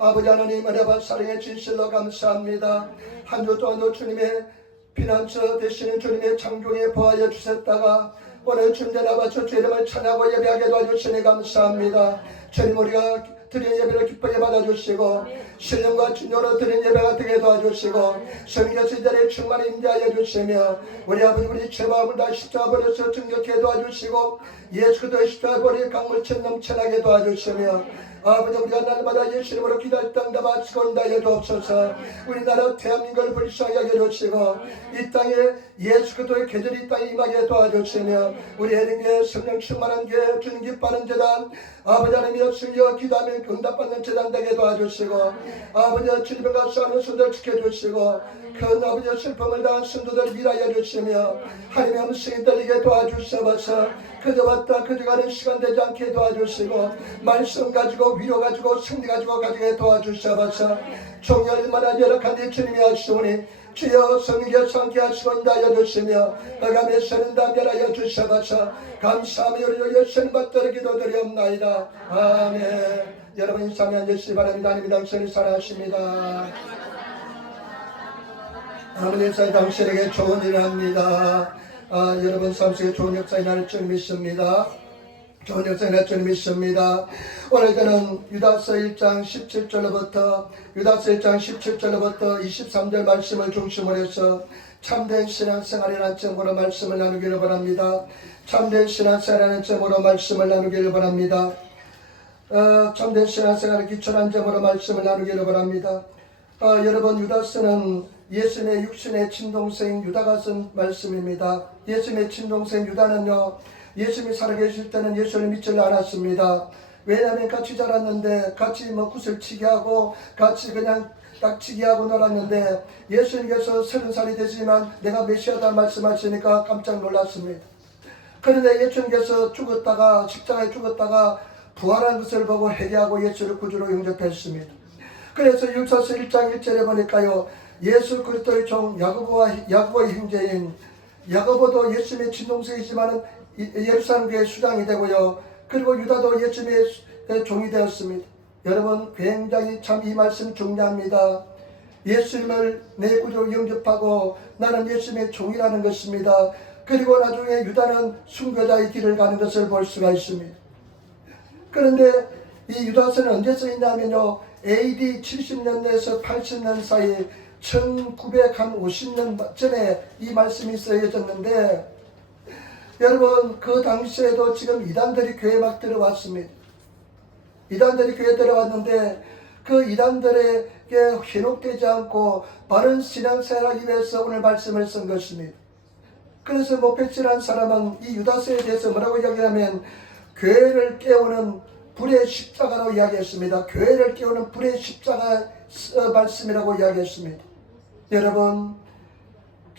아버지 하나님 은혜와 사랑의 진실로 감사합니다. 한 주 동안도 주님의 피난처 되시는 주님의 창종에 보하여 주셨다가 오늘 주님의 아버지 주 이름을 찬양하고 예배하게 도와주시니 감사합니다. 주님 우리가 드린 예배를 기쁘게 받아주시고 신령과 진노로 드린 예배가 되게 도와주시고 성령께서 이 자리에 충만히 임재하여 주시며 우리 아버지 우리 죄 마음을 다 십자가 버려서 증격해 도와주시고 예수 그리스도의 십자가 버린 강물처럼 넘쳐나게 도와주시며 아버지 우리가 날마다 예수 이름으로 기도할 때 응답하시고 온다여 주옵소서. 우리나라 대한민국을 불쌍히 여겨주시고 이 땅에 예수 그리스도의 계절이 이 땅에 임하게 도와주시며 우리 해령교회 성령 충만한 교회 주님 기뻐하는 재단 아버지 하나님이여 승리와 기도하며 응답받는 재단 되게 도와주시고 아버지 질병과 싸우는 손들 지켜주시고 큰 아버지의 슬픔을 당한 성도들 위하여 주시며 하나님의 음성이 들리게 도와주셔서 그저 왔다 그저 가는 시간 되지 않게 도와주시고 말씀 가지고 위로 가지고 승리 가지고 가지게 도와주셔서 종이 얼마나 열악한 데 주님이 하시오니 주여 성령께서 함께 하시고 인도하여 주시며 어감에 서는 담별하여 주셔서 감사하며 우리 예수님 받들어 기도드리옵나이다. 아멘. 여러분 인사하며 앉으시기 바랍니다. 하나님이 당신을 사랑하십니다. 하나님 사이 당신에게 좋은 일을 합니다. 여러분 삶 속에 좋은 역사에 나를 줄 믿습니다. 좋은 역사에 나를 줄 믿습니다. 오늘 저는 유다서 1장 17절로부터 23절 말씀을 중심으로 해서 참된 신앙생활이라는 제목으로 말씀을 나누기를 바랍니다. 참된 신앙생활이라는 제목으로 말씀을 나누기를 바랍니다. 참된 신앙생활을 기초한 제목으로 말씀을 나누기를 바랍니다. 여러분 유다서는 예수님의 육신의 친동생 유다가 쓴 말씀입니다. 예수님의 친동생 유다는요 예수님이 살아계실 때는 예수를 믿지를 않았습니다. 왜냐하면 같이 자랐는데 같이 구슬치기 하고 같이 그냥 딱치기 하고 놀았는데 예수님께서 30살이 되지만 내가 메시아다 말씀하시니까 깜짝 놀랐습니다. 그런데 예수님께서 죽었다가 십자가에 죽었다가 부활한 것을 보고 회개하고 예수를 구주로 영접했습니다. 그래서 율사서 1장 1절에 보니까요 예수 그리스도의 종 야고보의 형제인 야고보도 예수님의 친동생이지만 예루살렘 교회 수장이 되고요. 그리고 유다도 예수님의 종이 되었습니다. 여러분 굉장히 참 이 말씀 중요합니다. 예수님을 내 구주로 영접하고 나는 예수님의 종이라는 것입니다. 그리고 나중에 유다는 순교자의 길을 가는 것을 볼 수가 있습니다. 그런데 이 유다서는 언제 쓰였냐면요 AD 70년대에서 80년 사이 1950년 전에 이 말씀이 쓰여졌는데 여러분 그 당시에도 지금 이단들이 교회에 막 들어왔습니다. 이단들이 교회에 들어왔는데 그 이단들에게 현혹되지 않고 바른 신앙생활하기 위해서 오늘 말씀을 쓴 것입니다. 그래서 모페치라는 사람은 이 유다서에 대해서 뭐라고 이야기하면 교회를 깨우는 불의 십자가로 이야기했습니다. 교회를 깨우는 불의 십자가 말씀이라고 이야기했습니다. 여러분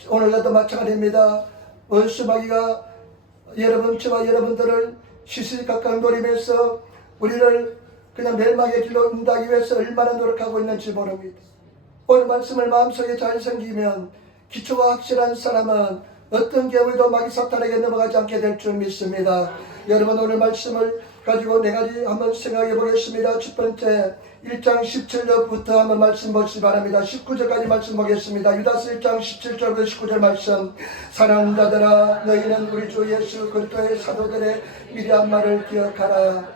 오늘날도 마찬가지입니다. 원수마귀가 여러분 저와 여러분들을 시시각각 노리면서 우리를 그냥 멸망의 길로 인도하기 위해서 얼마나 노력하고 있는지 모릅니다. 오늘 말씀을 마음속에 잘 생기면 기초가 확실한 사람은 어떤 경우에도 마귀 사탄에게 넘어가지 않게 될 줄 믿습니다. 여러분 오늘 말씀을 가지고 네 가지 한번 생각해 보겠습니다. 첫 번째 1장 17절부터 한번 말씀 보시기 바랍니다. 19절까지 말씀 보겠습니다. 유다서 1장 17절부터 19절 말씀. 사랑하는 자들아 너희는 우리 주 예수 그리스도의 사도들의 미리한 말을 기억하라.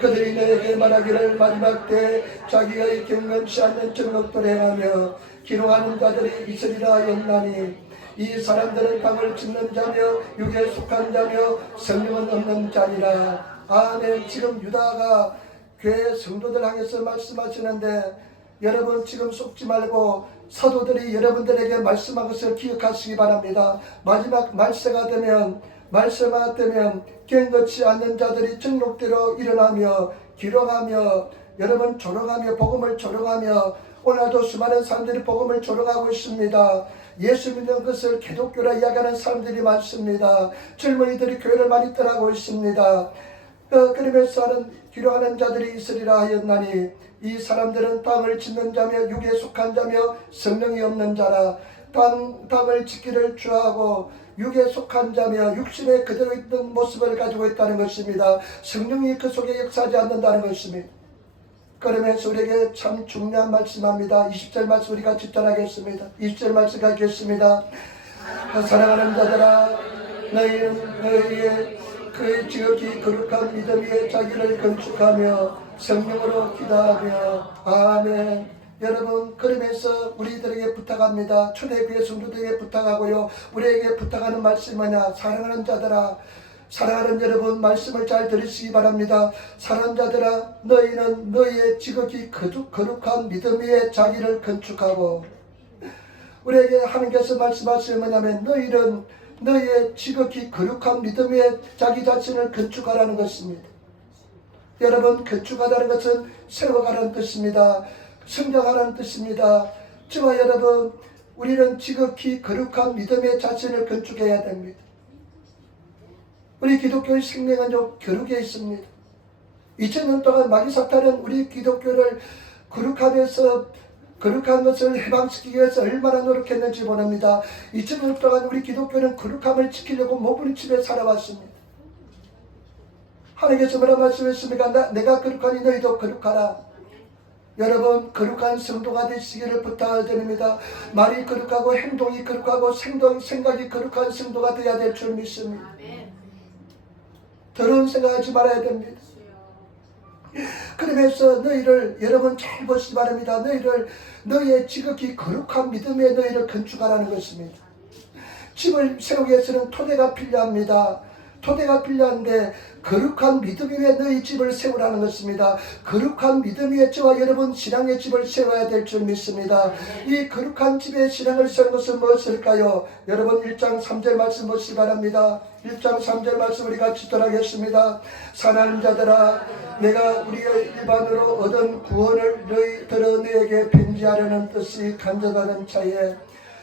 그들이 너에게 말하기를 마지막 때 자기의 경건치 않는 정욕들을 행하며 기록하는 자들이 있으리라 하였나니 이 사람들은 땅을 짓는 자며 육에 속한 자며 성령은 없는 자니라. 아멘. 지금 유다가 교회 성도들 향해서 말씀하시는데 여러분 지금 속지 말고 사도들이 여러분들에게 말씀한 것을 기억하시기 바랍니다. 마지막 말세가 되면 경건치 않는 자들이 정욕대로 일어나며 기록하며 여러분 조롱하며 복음을 조롱하며 오늘도 수많은 사람들이 복음을 조롱하고 있습니다. 예수 믿는 것을 기독교라 이야기하는 사람들이 많습니다. 젊은이들이 교회를 많이 떠나고 있습니다. 그러면서 하는 기록하는 자들이 있으리라 하였나니 이 사람들은 땅을 짓는 자며 육에 속한 자며 성령이 없는 자라. 땅을 짓기를 좋아하고 육에 속한 자며 육신에 그대로 있는 모습을 가지고 있다는 것입니다. 성령이 그 속에 역사하지 않는다는 것입니다. 그러면서 우리에게 참 중요한 말씀합니다. 20절 말씀 우리 같이 따라하겠습니다. 20절 말씀 가겠습니다. 사랑하는 자들아, 너희는 너희의 그의 지극히 거룩한 믿음 위에 자기를 건축하며 성령으로 기도하며. 아멘. 여러분, 그러면서 우리들에게 부탁합니다. 초대교회 성도들에게 부탁하고요, 우리에게 부탁하는 말씀이 뭐냐? 사랑하는 자들아, 사랑하는 여러분, 말씀을 잘 들으시기 바랍니다. 사랑하는 자들아, 너희는 너희의 지극히 거룩한 믿음 위에 자기를 건축하고. 우리에게 하나님께서 말씀하시는 뭐냐면, 너희는 너희의 지극히 거룩한 믿음 위에 자기 자신을 건축하라는 것입니다. 여러분, 건축하다는 것은 세워가라는 뜻입니다. 성장하라는 뜻입니다. 저와 여러분, 우리는 지극히 거룩한 믿음의 자신을 건축해야 됩니다. 우리 기독교의 생명은 좀 거룩에 있습니다. 2000년 동안 마귀 사탄은 우리 기독교를 거룩한 것을 해방시키기 위해서 얼마나 노력했는지 모릅니다. 2000년 동안 우리 기독교는 거룩함을 지키려고 몸부림치며 살아왔습니다. 하나님께서 뭐라 말씀했습니까? 내가 거룩하니 너희도 거룩하라. 여러분, 거룩한 성도가 되시기를 부탁드립니다. 말이 거룩하고 행동이 거룩하고 생각이 거룩한 성도가 되어야 될 줄 믿습니다. 더러운 생각하지 말아야 됩니다. 그러면서 너희를, 여러분 잘 보시기 바랍니다. 너희의 지극히 거룩한 믿음에 너희를 건축하라는 것입니다. 집을 세우기 위해서는 토대가 필요합니다. 토대가 필요한데 거룩한 믿음 위에 너희 집을 세우라는 것입니다. 거룩한 믿음 위에 저와 여러분 신앙의 집을 세워야 될 줄 믿습니다. 이 거룩한 집에 신앙을 세우는 것은 무엇일까요? 여러분 1장 3절 말씀 보시기 바랍니다. 1장 3절 말씀 우리 같이 따라하겠습니다. 사랑하는 자들아, 내가 우리의 일반으로 얻은 구원을 너희들어 너에게 편지하려는 뜻이 간절하는 차에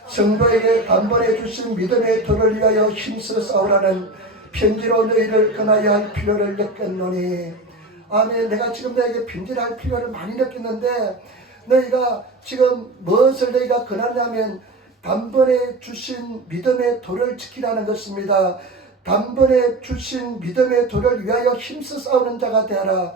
성도에게 단번에 주신 믿음의 도를 위하여 힘써 싸우라는 편지로 너희를 권하여 할 필요를 느꼈노니. 아멘. 내가 지금 너에게 편지를 할 필요를 많이 느꼈는데, 너희가 지금 무엇을 너희가 권하냐면 단번에 주신 믿음의 도를 지키라는 것입니다. 단번에 주신 믿음의 도를 위하여 힘써 싸우는 자가 되어라.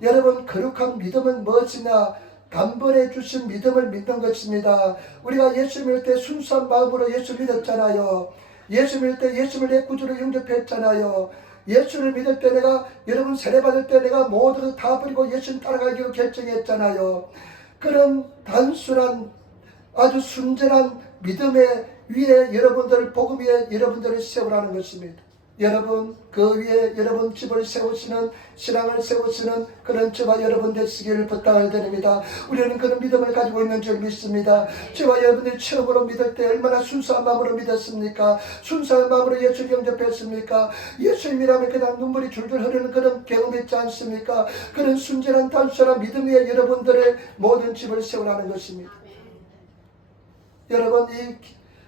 여러분, 거룩한 믿음은 무엇이냐? 단번에 주신 믿음을 믿는 것입니다. 우리가 예수 믿을 때 순수한 마음으로 예수 믿었잖아요. 예수 믿을 때 예수를 내 구주로 영접했잖아요. 예수를 믿을 때 여러분 세례받을 때 내가 모두 다 버리고 예수를 따라가기로 결정했잖아요. 그런 단순한 아주 순전한 믿음의 위에 여러분들을, 복음 위에 여러분들을 세우라는 것입니다. 여러분, 그 위에 여러분 집을 세우시는, 신앙을 세우시는 그런 저와 여러분 되시기를 부탁을 드립니다. 우리는 그런 믿음을 가지고 있는 줄 믿습니다. 저와 여러분들이 처음으로 믿을 때 얼마나 순수한 마음으로 믿었습니까? 순수한 마음으로 예수를 영접했습니까? 예수님이라면 그냥 눈물이 줄줄 흐르는 그런 경험 있지 않습니까? 그런 순전한 단순한 믿음 위에 여러분들의 모든 집을 세우라는 것입니다. 여러분, 이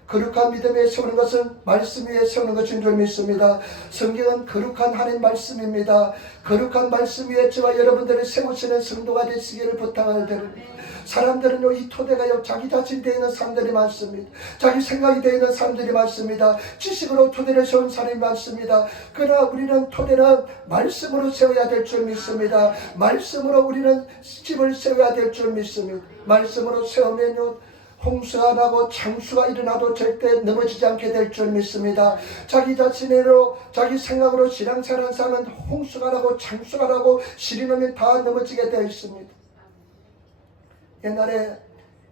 거룩한 믿음에 세우는 것은 말씀 위에 세우는 것인 줄 믿습니다. 성경은 거룩한 하나님 말씀입니다. 거룩한 말씀 위에 저와 여러분들을 세우시는 성도가 되시기를 부탁을 드립니다. 사람들은요, 이 토대가요, 자기 자신 되어 있는 사람들이 많습니다. 자기 생각이 되어 있는 사람들이 많습니다. 지식으로 토대를 세운 사람이 많습니다. 그러나 우리는 토대는 말씀으로 세워야 될 줄 믿습니다. 말씀으로 우리는 집을 세워야 될 줄 믿습니다. 말씀으로 세우면요, 홍수가 나고 창수가 일어나도 절대 넘어지지 않게 될 줄 믿습니다. 자기 자신으로, 자기 생각으로 신앙생활하는 사람은 홍수가 나고 창수가 나고 실이 나면 다 넘어지게 되어 있습니다. 옛날에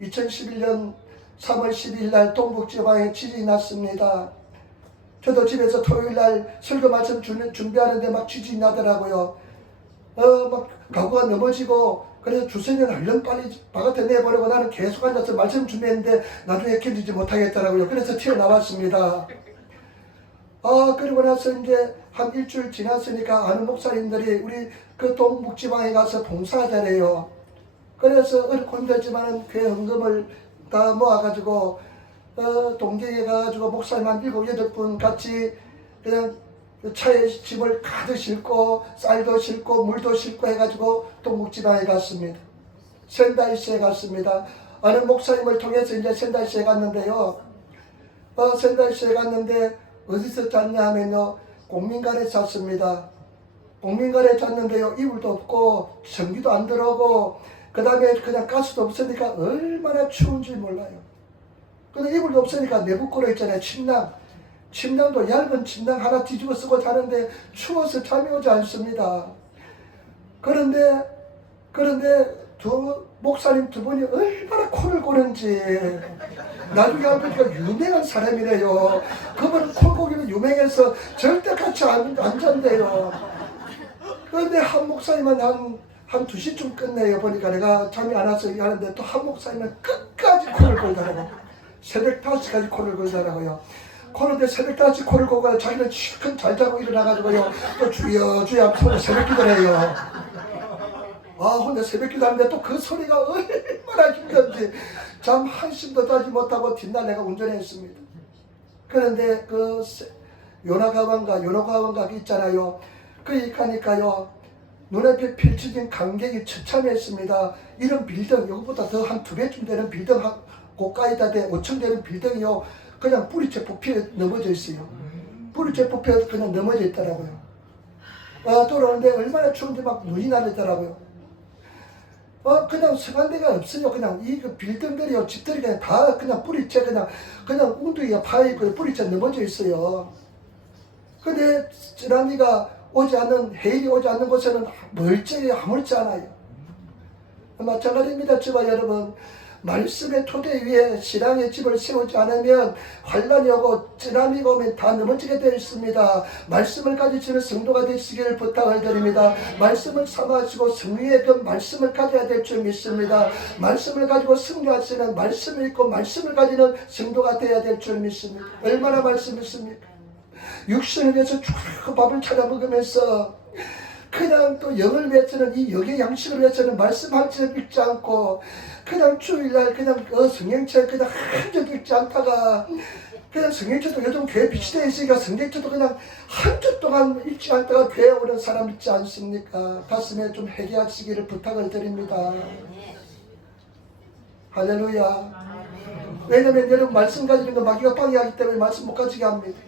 2011년 3월 12일 날 동북지방에 지진이 났습니다. 저도 집에서 토요일 날 설교 말씀 준비하는데 막 지진이 나더라고요. 막 가구가 넘어지고, 그래서 주선을 얼른 빨리 바깥에 내보내고 나는 계속 앉아서 말씀 준비했는데 나중에 견디지 못하겠더라고요. 그래서 튀어나왔습니다. 그리고 나서 이제 한 일주일 지났으니까 아는 목사님들이 우리 그 동북지방에 가서 봉사하자래요. 그래서 어렵고 힘들지만은 교회 헌금을 다 모아가지고 동경에 가가지고 목사님 한 7, 8분 같이 그냥 차에 짐을 가득 싣고 쌀도 싣고 물도 싣고 해가지고 동북지방에 갔습니다. 센다이시에 갔습니다. 아는 목사님을 통해서 이제 센다이시에 갔는데요. 센다이시에 갔는데 어디서 잤냐 하면요, 공민관에 잤습니다. 공민간에 잤는데요. 이불도 없고 전기도 안 들어오고 그 다음에 그냥 가스도 없으니까 얼마나 추운지 몰라요. 근데 이불도 없으니까 내부코로 있잖아요. 침낭도 얇은 침낭 하나 뒤집어 쓰고 자는데 추워서 잠이 오지 않습니다. 그런데 목사님 두 분이 얼마나 코를 고는지 나중에 알고 보니까 유명한 사람이래요. 그분은 콜고기는 유명해서 절대 같이 안 잔대요. 그런데 한 목사님은 한 2시쯤 끝내요. 보니까 내가 잠이 안 와서 하는데 또 한 목사님은 끝까지 코를 골더라고요. 새벽 5시까지 코를 골더라고요. 코는데 새벽 5시 코를 고고 자기는 실컷 잘 자고 일어나가지고요. 또 주여 하면서 새벽 기도를 해요. 혼자 새벽 기도하는데 또 그 소리가 얼마나 힘든지 잠 한숨도 자지 못하고 뒷날 내가 운전했습니다. 그런데 그 요나가왕각 있잖아요. 그 가니까요. 눈앞에 펼쳐진 광경이 처참했습니다. 이런 빌딩, 이것보다 더 한 2배쯤 되는 빌딩, 고가에다 5층 되는 빌딩이요. 그냥 뿌리채 뽑혀 넘어져 있어요. 뿌리채 뽑혀 그냥 넘어져 있더라고요. 돌아오는데 얼마나 추운데 막 눈이 나더라고요. 그냥 성한 데가 없어요. 그냥 이 빌딩들이요, 집들이 그냥 다 그냥 뿌리채 그냥 웅둥이가 파있고 뿌리채 넘어져 있어요. 근데 해일이 오지 않는 곳에는 멀쩡히 아무렇지 않아요. 마찬가지입니다. 저와 여러분, 말씀의 토대 위에 신앙의 집을 세우지 않으면 환란이 오고 쓰나미가 오면 다 넘어지게 되어 있습니다. 말씀을 가지시는 성도가 되시기를 부탁을 드립니다. 말씀을 삼아주고 성령의 그 말씀을 가져야 될 줄 믿습니다. 말씀을 가지고 승리하시는, 말씀을 읽고 말씀을 가지는 성도가 되어야 될 줄 믿습니다. 얼마나 말씀이 있습니까? 육신을 위해서 쭉 밥을 찾아 먹으면서 그냥 또 영을 위해서는, 이 영의 양식을 위해서는 말씀할지를 읽지 않고 그냥 주일날 그냥 성경책 그냥 한 줄 읽지 않다가 그냥 성경책도 요즘 교회 비치되어 있으니까 성경책도 그냥 한 주 동안 읽지 않다가 교회에 오는 사람 있지 않습니까? 가슴에 좀 회개하시기를 부탁을 드립니다. 할렐루야. 왜냐면 여러분 말씀 가지는 거 마귀가 방해하기 때문에 말씀 못 가지게 합니다.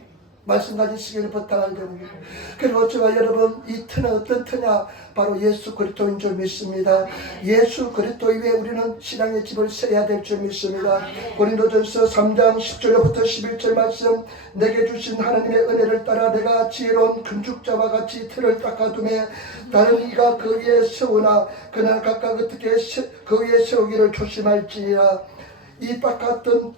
말씀 가지시기를 부탁을 드립니다. 그리고 저와 여러분, 이 터는 어떤 터냐? 바로 예수 그리스도인 줄 믿습니다. 예수 그리스도 위에 우리는 신앙의 집을 세워야 될 줄 믿습니다. 고린도전서 3장 10절부터 11절 말씀, 내게 주신 하나님의 은혜를 따라 내가 지혜로운 건축자와 같이 틀을 닦아두매 다른 이가 그 위에 세우나 그날 각각 어떻게 그 위에 세우기를 조심할지라. 이 닦아둔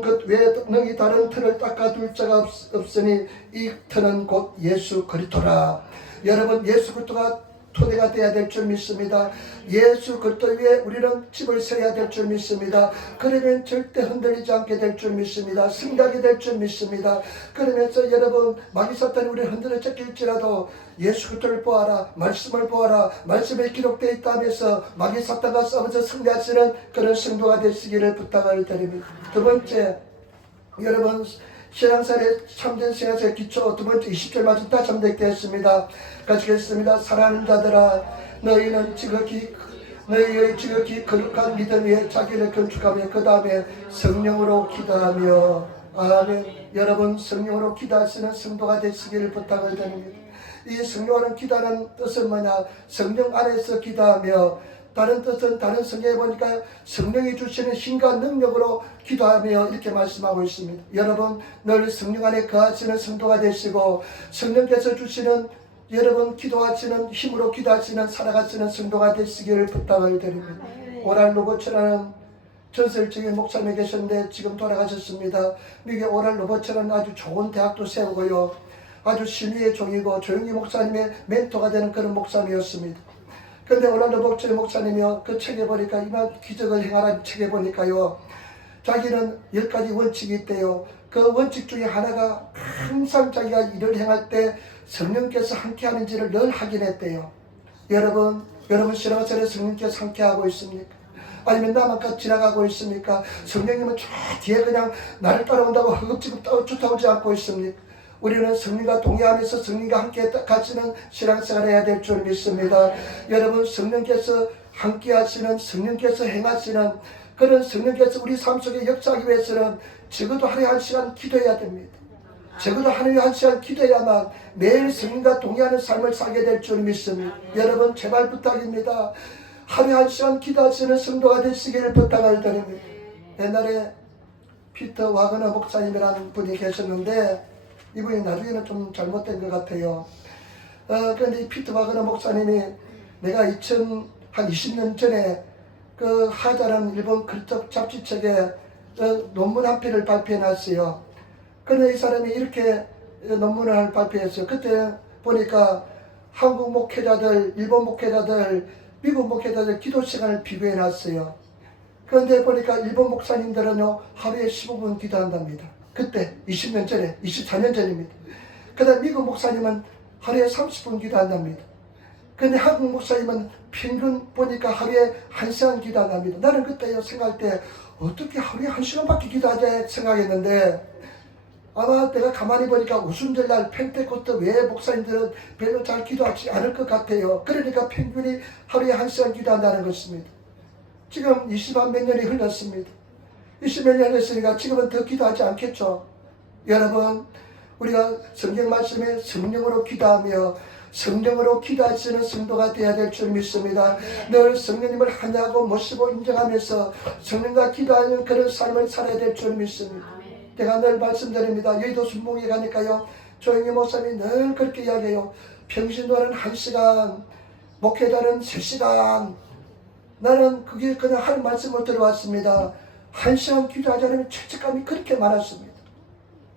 것 외에 능히 다른 틀을 닦아둘 자가 없으니 이 틀은 곧 예수 그리스도라. 여러분, 예수 그리스도가 토대가 되어야 될 줄 믿습니다. 예수 그리스도 위에 우리는 집을 세워야 될 줄 믿습니다. 그러면 절대 흔들리지 않게 될 줄 믿습니다. 승리하게 될 줄 믿습니다. 그러면서 여러분, 마귀 사탄이 우리를 흔들어 쫓길지라도 예수 그리스도를 보아라, 말씀을 보아라, 말씀에 기록되어 있다면서 마귀 사탄과 싸우면서 승리하시는 그런 성도가 되시기를 부탁을 드립니다. 두 번째, 여러분, 신앙생활의 참된 신앙생활의 기초 두 번째 20절 말씀 다시 한번 읽겠습니다. 가시겠습니다. 사랑하는 자들아, 너희의 지극히 거룩한 믿음 위에 자기를 건축하며 그 다음에 성령으로 기도하며. 아멘. 여러분, 성령으로 기도하시는 성도가 되시기를 부탁을 드립니다. 이 성령으로 기도하는 뜻은 뭐냐? 성령 안에서 기도하며, 다른 뜻은 다른 성경에 보니까 성령이 주시는 힘과 능력으로 기도하며 이렇게 말씀하고 있습니다. 여러분, 늘 성령 안에 거하시는 성도가 되시고 성령께서 주시는 여러분 기도하시는 힘으로 기도하시는 살아가시는 성도가 되시기를 부탁을 드립니다. 오랄 로버츠라는 전설적인 목사님이 계셨는데 지금 돌아가셨습니다. 미국의 오랄 로버츠라는 아주 좋은 대학도 세우고요, 아주 신의의 종이고 조용히 목사님의 멘토가 되는 그런 목사님이었습니다. 그런데 오랄 로버츠 목사님이요, 그 책에 보니까 이만 기적을 행하라는 책에 보니까요, 자기는 10가지 원칙이 있대요. 그 원칙 중에 하나가 항상 자기가 일을 행할 때 성령께서 함께 하는지를 늘 확인했대요. 여러분 신앙생활에 성령께서 함께 하고 있습니까? 아니면 나만 지나가고 있습니까? 성령님은 저 뒤에 그냥 나를 따라온다고 허겁지겁 쫓아오지 않고 있습니까? 우리는 성령과 동의하면서 성령과 함께 가시는 신앙생활을 해야 될 줄 믿습니다. 여러분, 성령께서 함께 하시는, 성령께서 행하시는 그런 성령께서 우리 삶 속에 역사하기 위해서는 적어도 하루에 1시간 기도해야 됩니다. 적어도 하루에 한 시간 기도해야만 매일 성령과 동의하는 삶을 살게 될 줄 믿습니다. 여러분 제발 부탁입니다. 하루에 한 시간 기도하시는 성도가 되시기를 부탁을 드립니다. 옛날에 피터 와그너 목사님이라는 분이 계셨는데 이분이 나중에는 좀 잘못된 것 같아요. 그런데 이 피터 와그너 목사님이 내가 한 20년 전에 그 하자라는 일본 글적 잡지책에 논문 한 편을 발표해 놨어요. 그런데 이 사람이 이렇게 논문을 발표했어요. 그때 보니까 한국 목회자들, 일본 목회자들, 미국 목회자들 기도 시간을 비교해 놨어요. 그런데 보니까 일본 목사님들은요 하루에 15분 기도한답니다. 그때 20년 전에, 24년 전입니다. 그 다음 미국 목사님은 하루에 30분 기도한답니다. 그런데 한국 목사님은 평균 보니까 하루에 1시간 기도한답니다. 나는 그때 생각할 때 어떻게 하루에 1시간밖에 기도하자 생각했는데 아마 내가 가만히 보니까 오순절날 펜테코스테 외 목사님들은 별로 잘 기도하지 않을 것 같아요. 그러니까 평균이 하루에 1시간 기도한다는 것입니다. 지금 20몇 년이 흘렀습니다. 20몇 년 했으니까 지금은 더 기도하지 않겠죠. 여러분 우리가 성경 말씀에 성령으로 기도하며 성령으로 기도하시는 성도가 되어야 될 줄 믿습니다. 늘 성령님을 하나하고 모시고 인정하면서 성령과 기도하는 그런 삶을 살아야 될 줄 믿습니다. 제가 늘 말씀드립니다. 여의도 순복에 가니까요 조영희 목사님이 늘 그렇게 이야기해요. 평신도는 1시간, 목회자는 3시간. 나는 그게 그냥 하는 말씀을 들어왔습니다. 1시간 기도하지 않으면 죄책감이 그렇게 많았습니다.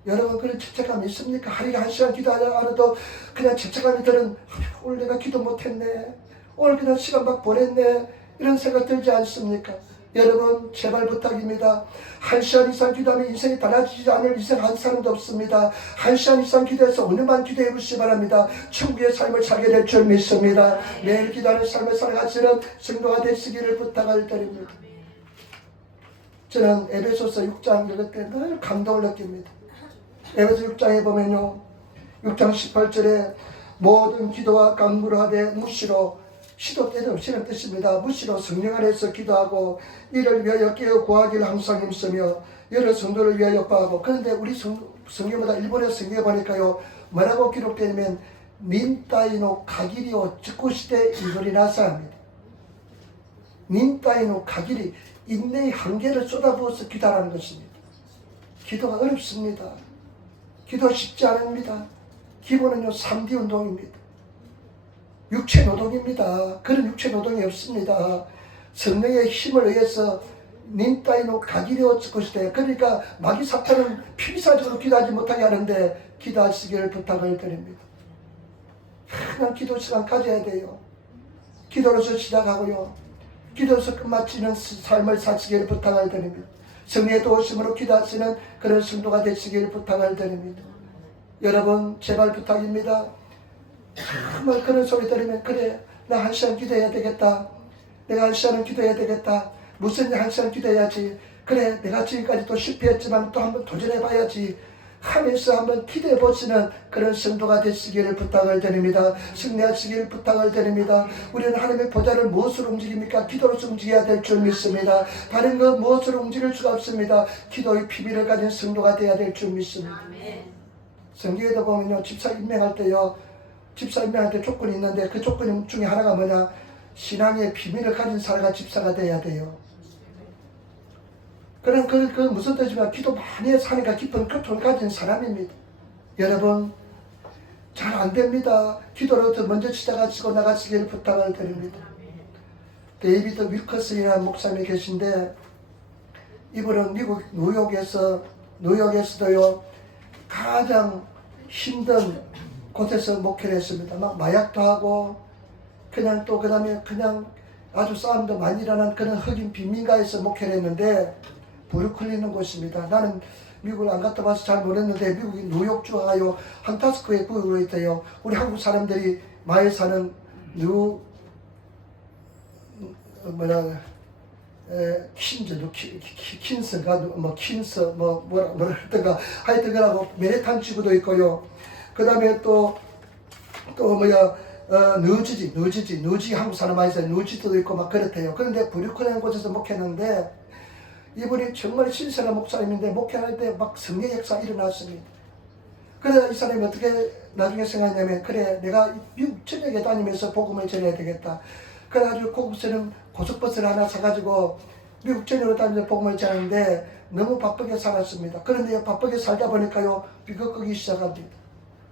여러분 그런 죄책감이 있습니까? 하루에 1시간 기도하지 않아도 그냥 죄책감이 드는 오늘 내가 기도 못했네, 오늘 그냥 시간 막 보냈네, 이런 생각 들지 않습니까? 여러분 제발 부탁입니다. 1시간 이상 기도하면 인생이 달라지지 않을 이상 한 사람도 없습니다. 1시간 이상 기도해서 오늘만 기도해 보시기 바랍니다. 천국의 삶을 살게 될 줄 믿습니다. 매일 기도하는 삶을 살아가시는 성도가 되시기를 부탁을 드립니다. 저는 에베소서 6장 읽을 때 늘 감동을 느낍니다. 에베소 6장에 보면요 6장 18절에 모든 기도와 간구를 하되 무시로, 시도 때도 없이는 뜻입니다. 무시로 성령 안에서 기도하고 이를 위하여 깨어 구하기를 항상 힘쓰며 여러 성도를 위하여 구하고. 그런데 우리 성경보다 일본의 성경에 보니까요 뭐라고 기록되냐면 닌따이노 가기리오 즉구시대 이거리 나사합니다. 닌따이노 가기리, 인내의 한계를 쏟아부어서 기도하는 것입니다. 기도가 어렵습니다. 기도 쉽지 않습니다. 기본은요 3D 운동입니다. 육체 노동입니다. 그런 육체 노동이 없습니다. 성령의 힘을 의해서 닌따이노 가기리오 즉구시대, 그러니까 마귀 사탄은 필사적으로 기도하지 못하게 하는데 기도하시기를 부탁을 드립니다. 그냥 기도 시간 가져야 돼요. 기도로서 시작하고요 기도로서 끝마치는 삶을 사시기를 부탁을 드립니다. 성령의 도우심으로 기도하시는 그런 성도가 되시기를 부탁을 드립니다. 여러분 제발 부탁입니다. 정말 그런 소리 들으면 그래 나 1시간 기도해야 되겠다, 내가 1시간은 기도해야 되겠다, 무슨 1시간 기도해야지, 그래 내가 지금까지 또 실패했지만 또 한번 도전해 봐야지 하면서 한번 기도해 보시는 그런 성도가 되시기를 부탁을 드립니다. 승리하시기를 부탁을 드립니다. 우리는 하나님의 보좌를 무엇으로 움직입니까? 기도로서 움직여야 될 줄 믿습니다. 다른 것 무엇으로 움직일 수가 없습니다. 기도의 비밀을 가진 성도가 되어야 될 줄 믿습니다. 성경에도 보면요 집사 임명할 때요 집사 임명할 때 조건이 있는데 그 조건 중에 하나가 뭐냐, 신앙의 비밀을 가진 사람가 집사가 돼야 돼요. 그럼 그 무슨 뜻이냐, 기도 많이 해서 하니까 깊은 교통을 가진 사람입니다. 여러분 잘 안됩니다. 기도로 더 먼저 시작하시고 나가시기를 부탁을 드립니다. 데이비드 윌커슨이라는 목사님이 계신데 이분은 미국 뉴욕에서도요 가장 힘든 곳에서 목회를 했습니다. 막 마약도 하고 그냥 또 그 다음에 그냥 아주 싸움도 많이 일어난 그런 흑인 빈민가에서 목회를 했는데 브루클린은 곳입니다. 나는 미국을 안 갔다 와서 잘 모르는데 미국이 뉴욕주 하요 한 5개의 구역으로 있대요. 우리 한국 사람들이 많이 사는 킨스가 뭐라 했던가 하여튼 그러고 맨해탄 지구도 있고요. 그 다음에 누지 한국 사람 많이 있어요. 누지도 있고 막 그렇대요. 그런데 브루클린 곳에서 목회했는데 이분이 정말 신선한 목사님인데 목회할 때 막 성령 역사 일어났습니다. 그래 이 사람이 어떻게 나중에 생각했냐면 그래 내가 미국 전역에 다니면서 복음을 전해야 되겠다. 그래가지고 고급스러운 고속버스를 하나 사가지고 미국 전역으로 다니면서 복음을 전하는데 너무 바쁘게 살았습니다. 그런데 바쁘게 살다 보니까요 비극거리기 시작합니다.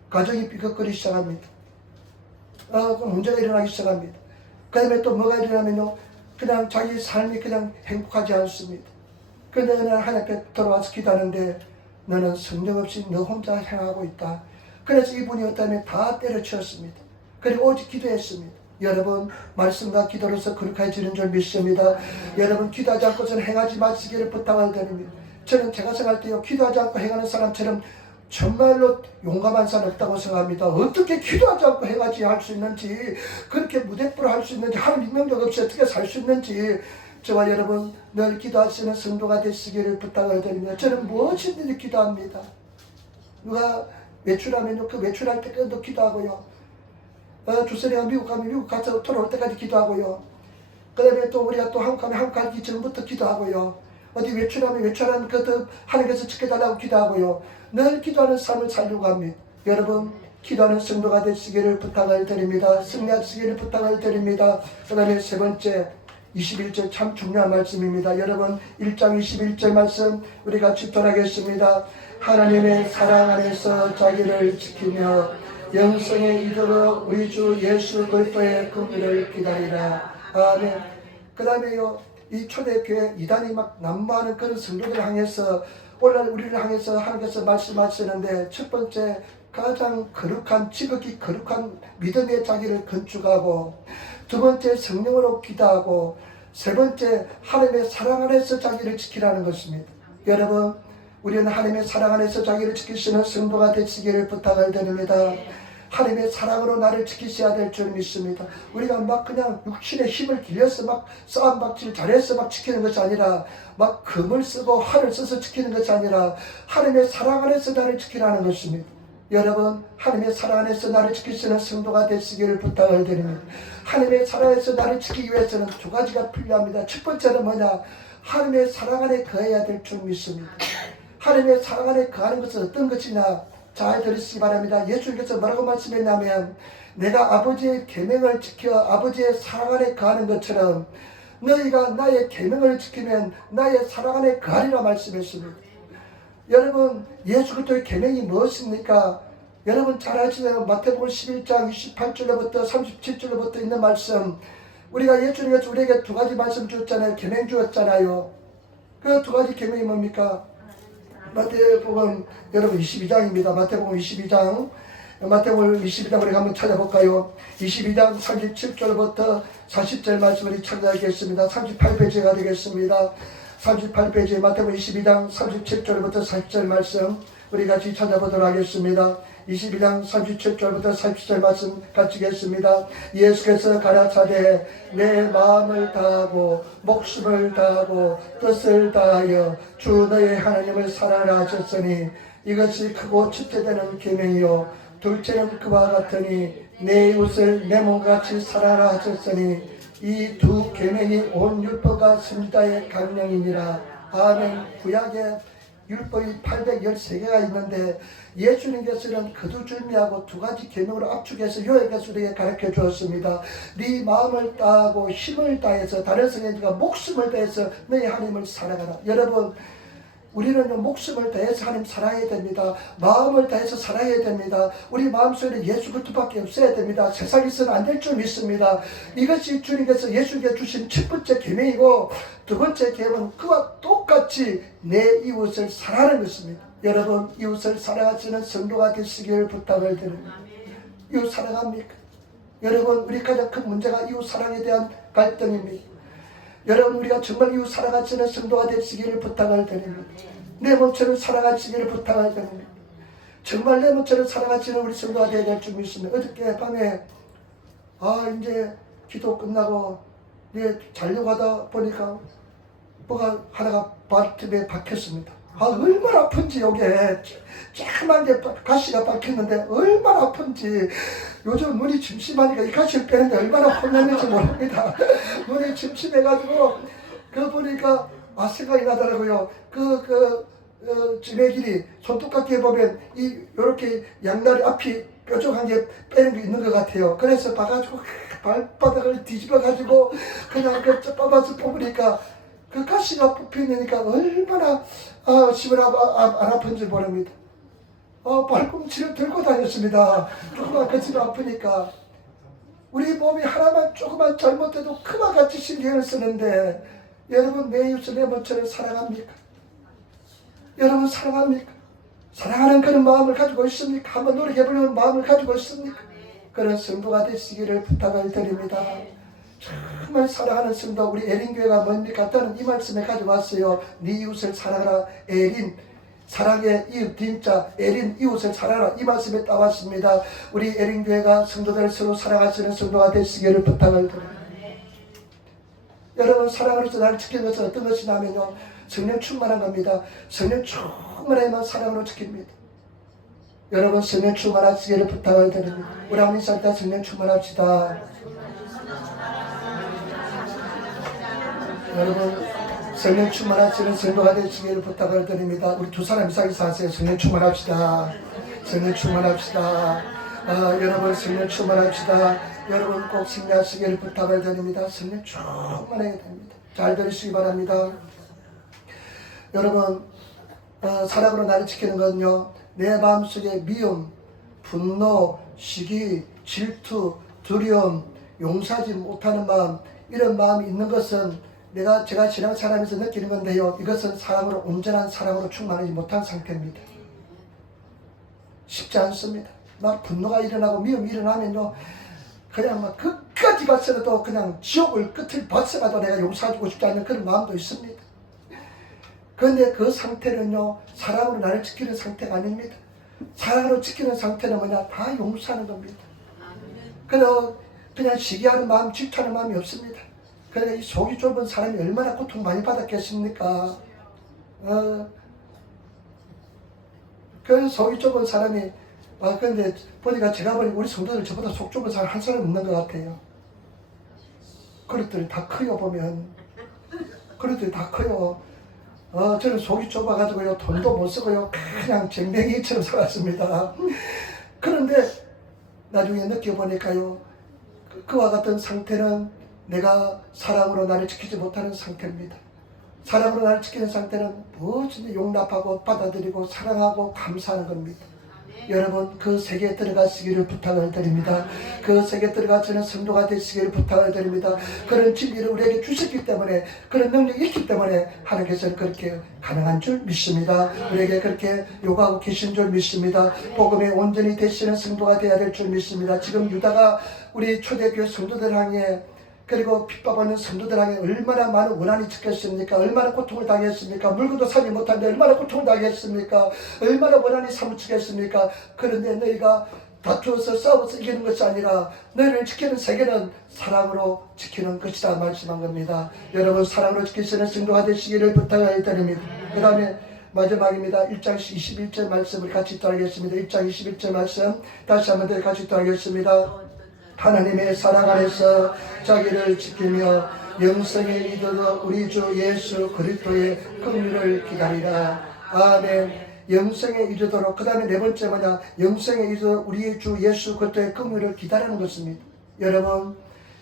가정이 비극거리기 시작합니다. 문제가 일어나기 시작합니다. 그 다음에 또 뭐가 일어나면요 그냥 자기 삶이 그냥 행복하지 않습니다. 그런데 그날 하나님께 돌아와서 기도하는데 너는 성령 없이 너 혼자 행하고 있다. 그래서 이분이 어떠면 다 때려치웠습니다. 그리고 오직 기도했습니다. 여러분 말씀과 기도로서 거룩해지는 줄 믿습니다. 여러분 기도하지 않고서는 행하지 마시기를 부탁을 드립니다. 저는 제가 생각할 때요 기도하지 않고 행하는 사람처럼 정말로 용감한 사람 없다고 생각합니다. 어떻게 기도하지 않고 행하지 할 수 있는지 그렇게 무대뽀를 할 수 있는지 하나님 능력 없이 어떻게 살 수 있는지 저와 여러분 늘 기도하시는 성도가 되시기를 부탁을 드립니다. 저는 무엇이든지 기도합니다. 누가 외출하면요 그 외출할 때까지도 기도하고요. 주선이가 미국 가면 미국 가서 돌아올 때까지 기도하고요. 그 다음에 또 우리가 또 한국 가면 한국 가기 전부터 기도하고요. 어디 외출하면 외출하는 것도 하나님께서 지켜달라고 기도하고요. 늘 기도하는 삶을 살려고 합니다. 여러분 기도하는 성도가 되시기를 부탁을 드립니다. 승리하시기를 부탁을 드립니다. 그 다음에 세 번째 21절 참 중요한 말씀입니다. 여러분 1장 21절 말씀 우리 같이 돌아가겠습니다. 하나님의 사랑 안에서 자기를 지키며 영성에 이르러 우리 주 예수 그리스도의 긍휼을 기다리라. 아멘. 그 다음에요 이 초대교회 이단이 막 난무하는 그런 성도들을 향해서 오늘날 우리를 향해서 하나님께서 말씀하시는데 첫 번째 가장 거룩한 지극히 거룩한 믿음의 자기를 건축하고 두 번째 성령으로 기도하고 세 번째 하나님의 사랑 안에서 자기를 지키라는 것입니다. 여러분 우리는 하나님의 사랑 안에서 자기를 지키시는 성도가 되시기를 부탁을 드립니다. 하나님의 사랑으로 나를 지키셔야 될 줄 믿습니다. 우리가 막 그냥 육신의 힘을 길려서 막 싸움박질 잘해서 막 지키는 것이 아니라 막 금을 쓰고 활을 써서 지키는 것이 아니라 하나님의 사랑 안에서 나를 지키라는 것입니다. 여러분 하나님의 사랑 안에서 나를 지키시는 성도가 되시기를 부탁을 드립니다. 하나님의 사랑 안에서 나를 지키기 위해서는 두 가지가 필요합니다. 첫 번째는 뭐냐? 하나님의 사랑 안에 거해야 될 줄 믿습니다. 하나님의 사랑 안에 거하는 것은 어떤 것이냐? 잘 들으시기 바랍니다. 예수님께서 뭐라고 말씀했냐면 내가 아버지의 계명을 지켜 아버지의 사랑 안에 거하는 것처럼 너희가 나의 계명을 지키면 나의 사랑 안에 거하리라 말씀했습니다. 여러분 예수 그리스도의 계명이 무엇입니까? 여러분 잘 아시잖아요. 마태복음 11장 28절로부터 37절로부터 있는 말씀 우리가 예수님께서 우리에게 두 가지 말씀 주었잖아요. 계명 주었잖아요. 그 두 가지 계명이 뭡니까? 마태복음 여러분 22장입니다. 마태복음 22장 우리 한번 찾아볼까요? 22장 37절부터 40절 말씀 우리 찾아야겠습니다. 38페이지가 되겠습니다. 38페이지 마태복음 22장 37절부터 40절 말씀 우리 같이 찾아보도록 하겠습니다. 22장 37절부터 40절 말씀 같이 읽겠습니다. 예수께서 가라사대 내 마음을 다하고 목숨을 다하고 뜻을 다하여 주 너의 하나님을 사랑하라 하셨으니 이것이 크고 주체되는 계명이요 둘째는 그와 같으니 내 이웃을 내 몸같이 사랑하라 하셨으니 이 두 계명이 온 율법과 선지자의 강령이니라. 아멘. 구약에 율법이 813개가 있는데 예수님께서는 거두절미하고 두 가지 계명으로 압축해서 요약해서 우리에게 가르쳐 주었습니다. 네 마음을 다하고 힘을 다해서 다른 성경과 목숨을 다해서 너희 하나님을 사랑하라. 여러분 우리는 목숨을 다해서 하나님 사랑해야 됩니다. 마음을 다해서 사랑해야 됩니다. 우리 마음속에 예수 그리스도밖에 없어야 됩니다. 세상에서는 안 될 줄 믿습니다. 이것이 주님께서 예수님께 주신 첫 번째 계명이고 두 번째 계명은 그와 똑같이 내 이웃을 사랑하는 것입니다. 여러분 이웃을 사랑하시는 성도가 되시기를 부탁을 드립니다. 이웃 사랑합니까? 여러분 우리 가장 큰 문제가 이웃 사랑에 대한 갈등입니다. 여러분 우리가 정말 이웃 사랑하시는 성도가 되시기를 부탁을 드립니다. 내 몸처럼 사랑하시기를 부탁을 드립니다. 정말 내 몸처럼 사랑하시는 우리 성도가 되어야 될 줄 믿습니다. 어저께 밤에 이제 기도 끝나고 이제 자려고 하다 보니까 뭐가 하나가 발톱에 박혔습니다. 얼마나 아픈지 요게 조그만 게 가시가 박혔는데 얼마나 아픈지 요즘 눈이 침침하니까 이 가시를 빼는데 얼마나 혼났는지 모릅니다. 눈이 침침해가지고 그 보니까 생각이 나더라고요. 그 찜의 길이 손톱깎이에 보면 이렇게 양다리 앞이 뾰족한 게 빼는 게 있는 것 같아요. 그래서 봐가지고 발바닥을 뒤집어가지고 그냥 그 쪄빠봐서 뽑으니까 그 가시가 뽑히니까 얼마나 시원하고 안 아픈지 모릅니다. 발꿈치를 들고 다녔습니다. 조금만 거치가 아프니까. 우리 몸이 하나만 조금만 잘못해도 크마같이 신경을 쓰는데 여러분 내 이웃을 내 몸처럼 사랑합니까? 여러분 사랑합니까? 사랑하는 그런 마음을 가지고 있습니까? 한번 노력해보려는 마음을 가지고 있습니까? 그런 성도가 되시기를 부탁을 드립니다. 정말 사랑하는 성도, 우리 에린교회가 뭡니까? 저는 이 말씀에 가져왔어요. 네 이웃을 사랑하라. 에린, 사랑의 이웃, 진짜 에린, 이웃을 사랑하라. 이 말씀에 따왔습니다. 우리 에린교회가 성도들 서로 사랑하시는 성도가 되시기를 부탁을 드립니다. 여러분 사랑으로서 나를 지키는 것은 어떤 것이냐면요, 성령 충만한 겁니다. 성령 충만해야만 사랑으로 지킵니다. 여러분 성령 충만하시기를 부탁을 드립니다. 우리 한번 인사할 성령 충만합시다. 여러분 성령 충만하시는 성도가 되시기를 부탁을 드립니다. 우리 두 사람 이상에서 하세요. 성령 충만합시다. 성령 충만합시다. 여러분 성령 충만합시다. 여러분 꼭 승리하시기를 부탁을 드립니다. 성령 충만해야 됩니다. 잘 들으시기 바랍니다. 여러분 사랑으로 나를 지키는 건요, 내 마음속에 미움, 분노, 시기, 질투, 두려움, 용서하지 못하는 마음, 이런 마음이 있는 것은 제가 신앙생활하면서 느끼는 건데요, 이것은 사랑으로, 온전한 사랑으로 충만하지 못한 상태입니다. 쉽지 않습니다. 막 분노가 일어나고 미움이 일어나면요, 그냥 막 끝까지 봤어도 그냥 지옥을 끝을 봤어도 내가 용서하고 싶지 않은 그런 마음도 있습니다. 그런데 그 상태는요, 사랑으로 나를 지키는 상태가 아닙니다. 사랑으로 지키는 상태는 뭐냐? 다 용서하는 겁니다. 그냥 시기하는 마음, 질투하는 마음이 없습니다. 그러니까 이 속이 좁은 사람이 얼마나 고통 많이 받았겠습니까? 그 속이 좁은 사람이, 그런데 보니까 제가 보니까 우리 성도들 저보다 속 좁은 사람 한 사람 없는 것 같아요. 그릇들이 다 커요, 보면. 그릇들이 다 커요. 저는 속이 좁아가지고요, 돈도 못 쓰고요, 그냥 쟁뱅이처럼 살았습니다. 그런데 나중에 느껴보니까요, 그와 같은 상태는 내가 사랑으로 나를 지키지 못하는 상태입니다. 사랑으로 나를 지키는 상태는 무엇이든 용납하고 받아들이고 사랑하고 감사하는 겁니다. 여러분 그 세계에 들어가시기를 부탁을 드립니다. 그 세계에 들어가시는 성도가 되시기를 부탁을 드립니다. 그런 진리를 우리에게 주셨기 때문에, 그런 능력이 있기 때문에 하나님께서는 그렇게 가능한 줄 믿습니다. 우리에게 그렇게 요구하고 계신 줄 믿습니다. 복음에 온전히 되시는 성도가 되어야 될 줄 믿습니다. 지금 유다가 우리 초대교회 성도들 향해, 그리고 핍박받는 성도들 향해 얼마나 많은 원한이 찍혔습니까? 얼마나 고통을 당했습니까? 물건도 사지 못하는데 얼마나 고통을 당했습니까? 얼마나 원한이 사무치겠습니까? 그런데 너희가 다투어서 싸워서 이기는 것이 아니라 너희를 지키는 세계는 사랑으로 지키는 것이다 말씀한 겁니다. 여러분 사랑으로 지키시는 성도가 되시기를 부탁을 드립니다. 그 다음에 마지막입니다. 1장 21절 말씀을 같이 따르겠습니다. 1장 21절 말씀 다시 한번 더 같이 따르겠습니다. 하나님의 사랑 안에서 자기를 지키며 영생에 이르러 우리 주 예수 그리스도의 긍휼을 기다리라. 아멘. 영생에 이르도록, 그 다음에 네 번째 뭐냐? 영생에 이르러 우리 주 예수 그리스도의 긍휼을 기다리는 것입니다. 여러분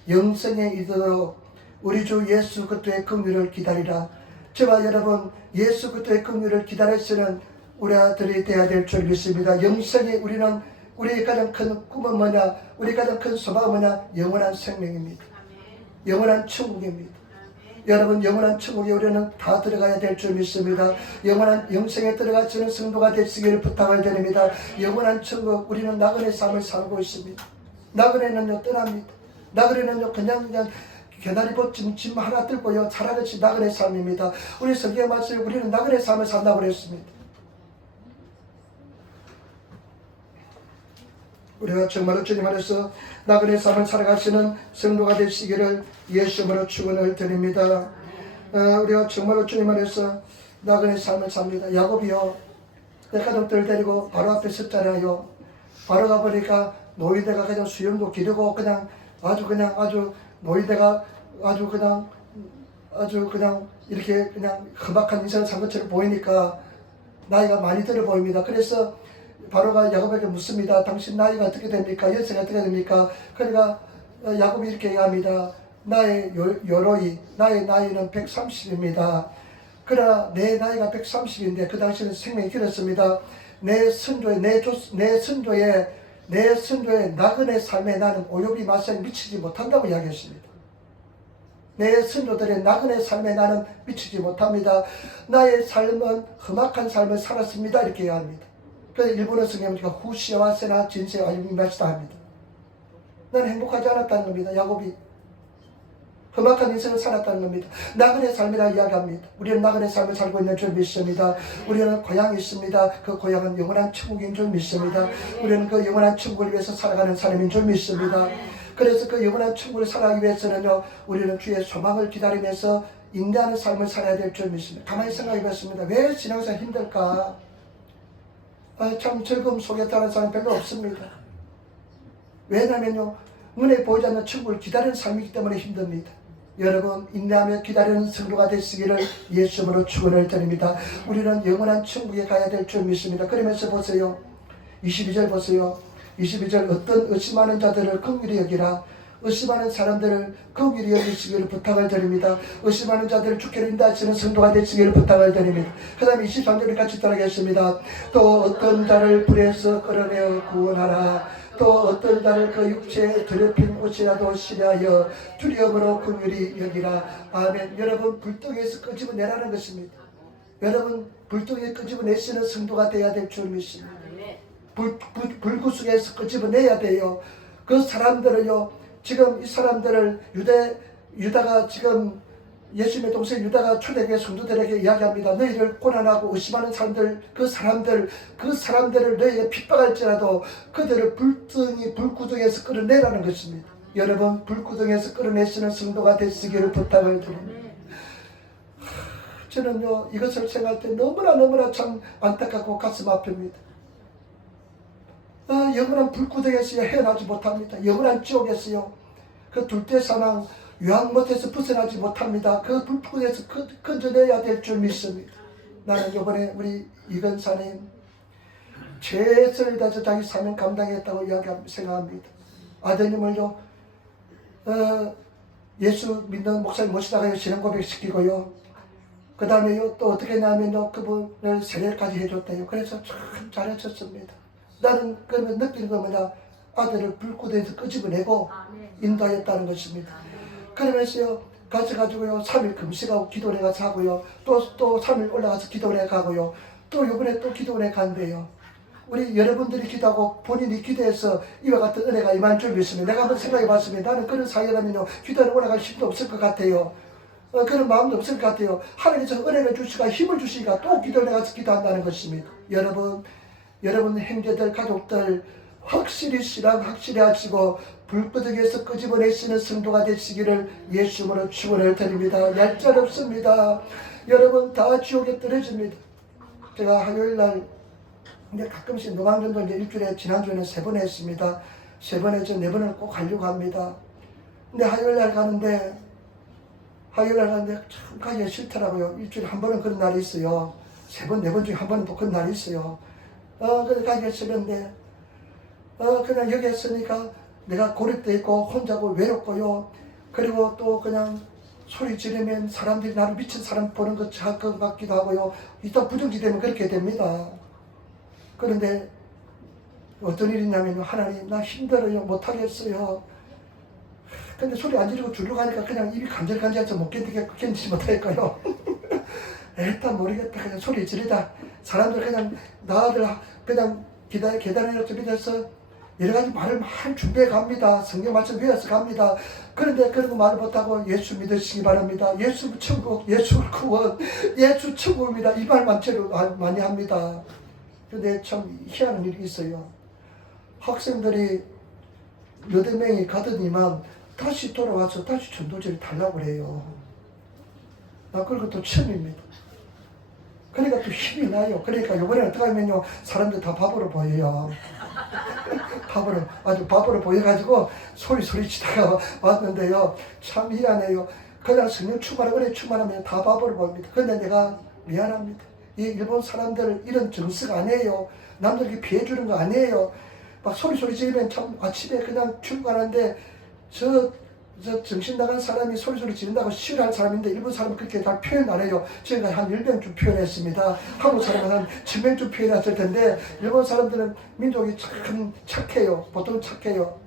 영생에 이르도록 우리 주 예수 그리스도의 긍휼을 기다리라. 저와 여러분 예수 그리스도의 긍휼을 기다리시는 우리 아들이 되어야 될 줄 믿습니다. 영생에 우리의 가장 큰 꿈은 뭐냐? 우리 가장 큰 소망은 뭐냐? 영원한 생명입니다. 영원한 천국입니다. 여러분 영원한 천국에 우리는 다 들어가야 될 줄 믿습니다. 영원한 영생에 들어가시는 성도가 되시기를 부탁을 드립니다. 영원한 천국, 우리는 나그네 삶을 살고 있습니다. 나그네는요 떠납니다. 나그네는요 그냥 개다리봇 짐 하나 들고요 살아같이 나그네 삶입니다. 우리 성경에 말씀에 우리는 나그네 삶을 산다고 그랬습니다. 우리가 정말로 주님 안에서 나그네 삶을 살아가시는 성도가 되시기를 예수님으로 축원을 드립니다. 우리가 정말로 주님 안에서 나그네 삶을 삽니다. 야곱이요, 내 가족들 데리고 바로 앞에 섰잖아요. 바로 가보니까 노인네가 그냥 수염도 기르고 아주 노인네가 아주 그냥 이렇게 그냥 험악한 인생을 산 것처럼 보이니까 나이가 많이 들어 보입니다. 그래서 바로가 야곱에게 묻습니다. 당신 나이가 어떻게 됩니까? 연세가 어떻게 됩니까? 그러니까 야곱이 이렇게 얘기합니다. 나의 나의 나이는 130입니다. 그러나 내 나이가 130인데 그 당시는 생명이 길었습니다. 내 선조의 나그네 삶에 나는 오욕이 마사에 미치지 못한다고 이야기했습니다. 내 선조들의 나그네 삶에 나는 미치지 못합니다. 나의 삶은 험악한 삶을 살았습니다. 이렇게 이야기합니다. 그래서 일본어 성경은 후시와 세나 진세와 유미마시다 합니다. 나는 행복하지 않았다는 겁니다. 야곱이 험악한 인생을 살았다는 겁니다. 나그네 삶이라 이야기합니다. 우리는 나그네 삶을 살고 있는 줄 믿습니다. 우리는 고향이 있습니다. 그 고향은 영원한 천국인 줄 믿습니다. 우리는 그 영원한 천국을 위해서 살아가는 사람인 줄 믿습니다. 그래서 그 영원한 천국을 살아가기 위해서는요, 우리는 주의 소망을 기다리면서 인내하는 삶을 살아야 될 줄 믿습니다. 가만히 생각해 봤습니다. 왜 신앙생활 힘들까? 참 즐거움 속에 사는 사람 별로 없습니다. 왜냐면요, 눈에 보이지 않는 천국을 기다리는 삶이기 때문에 힘듭니다. 여러분, 인내하며 기다리는 성도가 되시기를 예수님으로 축원을 드립니다. 우리는 영원한 천국에 가야 될 줄 믿습니다. 그러면서 보세요. 22절 보세요. 22절 어떤 의심하는 자들을 긍휼히 여기라. 의심하는 사람들을 긍휼히 여기시기를 부탁을 드립니다. 의심하는 자들을 주께로 인도하시는 성도가 되시기를 부탁을 드립니다. 그 다음에 23절을 같이 따라하겠습니다. 또 어떤 자를 불에서 끌어내어 구원하라. 또 어떤 자를 그 육체에 더럽힌 옷이라도 시려하여 두려움으로 긍휼히 여기라. 아멘. 여러분, 불덩이에서 끄집어내라는 것입니다. 여러분, 불덩이에 끄집어내시는 성도가 되어야 될 줄 믿습니다. 불구속에서 끄집어내야 돼요. 그 사람들을요, 지금 이 사람들을 유다가 지금 예수님의 동생 유다가 초대교회 성도들에게 이야기합니다. 너희를 고난하고 의심하는 사람들, 그 사람들을 너희에게 핍박할지라도 그들을 불구덩이에서 끌어내라는 것입니다. 여러분, 불구덩이에서 끌어내시는 성도가 되시기를 부탁을 드립니다. 저는요, 이것을 생각할 때 너무나 참 안타깝고 가슴 아픕니다. 영원한 불구덩이에서 헤어나지 못합니다. 영원한 지옥에서요, 그 둘째사망 유황 못해서 벗어나지 못합니다. 그 불구덩이에서 건져내야 될 줄 믿습니다. 나는 이번에 우리 이건사님 최선을 다해서 자기 사명 감당했다고 생각합니다. 아드님을요, 예수 믿는 목사님 모시다가 신앙 고백시키고요, 그 다음에요, 또 어떻게 하냐면요, 그분을 세례까지 해줬대요. 그래서 참 잘해줬습니다. 나는 그러면 느끼는 거 뭐냐, 아들을 불구덩이에서 끄집어내고 인도하였다는 것입니다. 그러면서요, 가셔가지고요, 3일 금식하고 기도원에 가서 하고요, 또 3일 올라가서 기도원에 가고요, 또 요번에 또 기도원에 간대요. 우리 여러분들이 기도하고 본인이 기도해서 이와 같은 은혜가 임한 줄 믿습니다. 내가 한번 생각해 봤습니다. 나는 그런 사이라면요, 기도원에 올라갈 힘도 없을 것 같아요. 그런 마음도 없을 것 같아요. 하나님께서 은혜를 주시고 힘을 주시니까 또 기도원에 가서 기도한다는 것입니다. 여러분 형제들, 가족들, 확실히 신앙 확실히 하시고 불구덩이에서 끄집어내시는 성도가 되시기를 예수님으로 축원을 드립니다. 얄짤 없습니다. 여러분, 다 지옥에 떨어집니다. 제가 화요일날 근데 가끔씩 노방전도 이제 일주일에 지난주에는 3번 했습니다. 3번 해서 4번을 꼭 하려고 합니다. 근데 화요일날 가는데 참 가기가 싫더라고요. 일주일에 한 번은 그런 날이 있어요. 3번, 4번 중에 한 번은 또 그런 날이 있어요. 그래서 가기가 싫은데 그냥 여기 있으니까 내가 고립되어 있고 혼자고 외롭고요. 그리고 또 그냥 소리 지르면 사람들이 나를 미친 사람 보는 것 같기도 하고요. 일단 부정지 되면 그렇게 됩니다. 그런데 어떤 일이 있냐면, 하나님 나 힘들어요, 못하겠어요. 근데 소리 안 지르고 줄로 가니까 그냥 입이 간질간질해서 못 견디지 못할까요? 일단 모르겠다, 그냥 소리 지르다. 사람들 그냥 나를 그냥 계단에 이렇게 밑에서 여러 가지 말을 많이 준비해 갑니다. 성경 말씀 외워서 갑니다. 그런데 그런 거 말을 못하고 예수 믿으시기 바랍니다. 예수 천국, 예수 구원, 예수 천국입니다. 이 말만 제일 많이 합니다. 그런데 참 희한한 일이 있어요. 학생들이 몇여 명이 가더니만 다시 돌아와서 다시 전도제를 달라고 그래요. 그리고 또 처음입니다. 그러니까 또 힘이 나요. 그러니까 이번에는 어떻게 하면요, 사람들 다 바보로 보여요. 아주 바보로 보여가지고 소리치다가 왔는데요, 참 희한해요. 그냥 성령 충만하고 은혜 충만하면 다 바보로 보입니다. 근데 내가 미안합니다. 이 일본 사람들 이런 정석 아니에요. 남들에게 피해주는 거 아니에요. 막 소리 지르면 참 아침에 그냥 출근하는데 저 정신 나간 사람이 소리 지른다고 싫어할 사람인데 일본 사람은 그렇게 다 표현 안 해요. 제가 한 10명쯤 표현했습니다. 한국 사람은 한 1000명쯤 표현했을 텐데 일본 사람들은 민족이 참 착해요. 보통 착해요.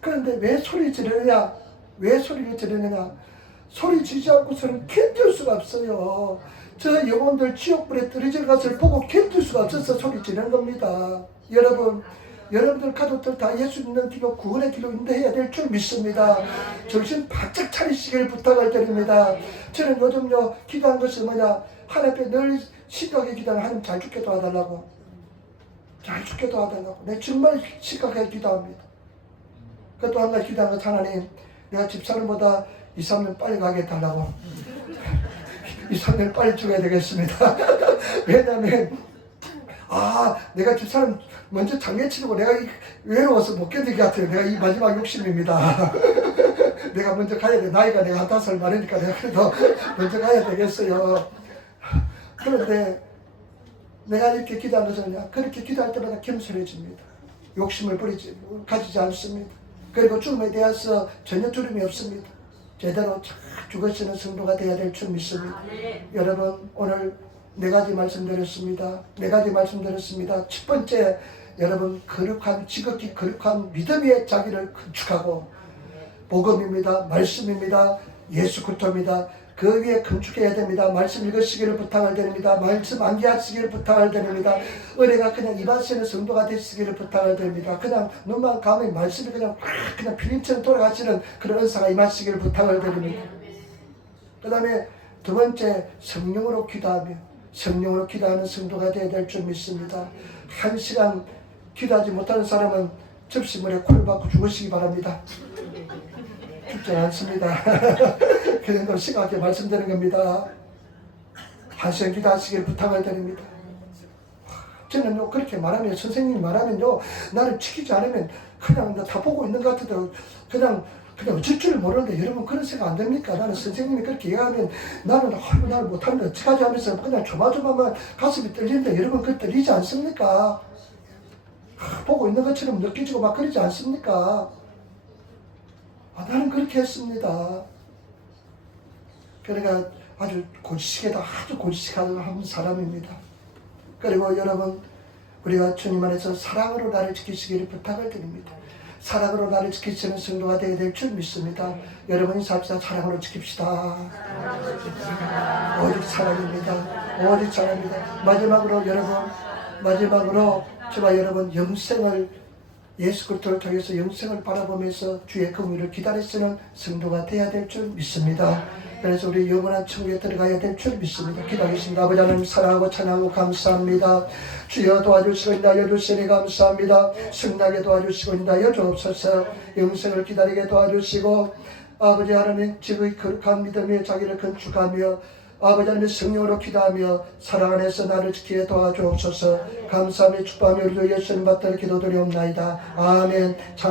그런데 왜 소리 지르느냐? 왜 소리를 지르느냐? 소리 지르지 않고서는 견딜 수가 없어요. 저 영혼들 지옥불에 떨어질 것을 보고 견딜 수가 없어서 소리 지르는 겁니다. 여러분들 가족들 다 예수 믿는 기도, 구원의 기도 인도해야 될 줄 믿습니다. 정신 바짝 차리시길 부탁을 드립니다. 저는 요즘요 기도한 것이 뭐냐? 하나님 앞에 늘 심각하게 기도하면 하나님 잘 죽게 도와달라고. 잘 죽게 도와달라고. 내 정말 심각하게 기도합니다. 또 한 가지 기도한 것, 하나님 내가 집사람보다 2, 3년 빨리 가게 해달라고. 2, 3년 빨리 죽어야 되겠습니다. 왜냐하면 내가 집사람 먼저 장례치르고 내가 외로워서 못 견딜 것 같아요. 내가 이 마지막 욕심입니다. 내가 먼저 가야 돼. 나이가 내가 한 5살 많으니까 내가 그래도 먼저 가야 되겠어요. 그런데 내가 이렇게 기도한 것은 그냥 그렇게 기도할 때마다 겸손해집니다. 욕심을 가지지 않습니다. 그리고 죽음에 대해서 전혀 두려움이 없습니다. 제대로 죽으시는 성도가 되어야 될 줄 믿습니다. 여러분, 오늘 4가지 말씀드렸습니다. 4가지 말씀드렸습니다. 첫 번째, 여러분 지극히 거룩한 믿음의 자기를 건축하고, 복음입니다. 말씀입니다. 예수 그리스도입니다. 그 위에 건축해야 됩니다. 말씀 읽으시기를 부탁을 드립니다. 말씀 암기하시기를 부탁을 드립니다. 은혜가 그냥 입하시는 성도가 되시기를 부탁을 드립니다. 그냥 눈만 감으면 말씀이 그냥 필름처럼 돌아가시는 그런 은사가 임하시기를 부탁을 드립니다. 그 다음에 두 번째, 성령으로 기도하며 성령으로 기도하는 성도가 되어야 될 줄 믿습니다. 1시간 기도하지 못하는 사람은 접시물에 콜을 받고 죽으시기 바랍니다. 죽지 않습니다. 그 정도로 심하게 말씀드리는 겁니다. 1시간 기도하시길 부탁을 드립니다. 저는 그렇게 말하면, 선생님이 말하면요, 나를 지키지 않으면 그냥 다 보고 있는 것 같아도 그냥 어쩔 줄 모르는데, 여러분 그런 생각 안 됩니까? 나는 선생님이 그렇게 얘기하면 나는 나를 못하는데 어떡하지 하면서 그냥 조마조마만 가슴이 떨리는데, 여러분 그 떨리지 않습니까? 보고 있는 것처럼 느껴지고 막 그러지 않습니까? 나는 그렇게 했습니다. 그러니까 아주 고지식한 사람입니다. 그리고 여러분, 우리가 주님 안에서 사랑으로 나를 지키시기를 부탁을 드립니다. 사랑으로 나를 지키시는 성도가 되어야 될 줄 믿습니다. 여러분 인사합시다. 사랑으로 지킵시다. 오직 사랑입니다. 오직 사랑입니다. 마지막으로 제가 여러분 영생을, 예수 그리스도를 통해서 영생을 바라보면서 주의 긍휼을 기다리시는 성도가 되어야 될 줄 믿습니다. 그래서 우리 영원한 천국에 들어가야 될 줄 믿습니다. 기도하겠습니다. 아버지 하나님 사랑하고 찬양하고 감사합니다. 주여 도와주시고 인도하여 주시니 감사합니다. 승리하게 도와주시고 인도하여 주옵소서. 영생을 기다리게 도와주시고, 아버지 하나님 지극히 거룩한 믿음의 자기를 건축하며, 아버지 하나님 성령으로 기도하며 사랑 안에서 나를 지키게 도와주옵소서. 감사하며 축복하며 우리 예수님 받들어 기도드리옵나이다. 아멘.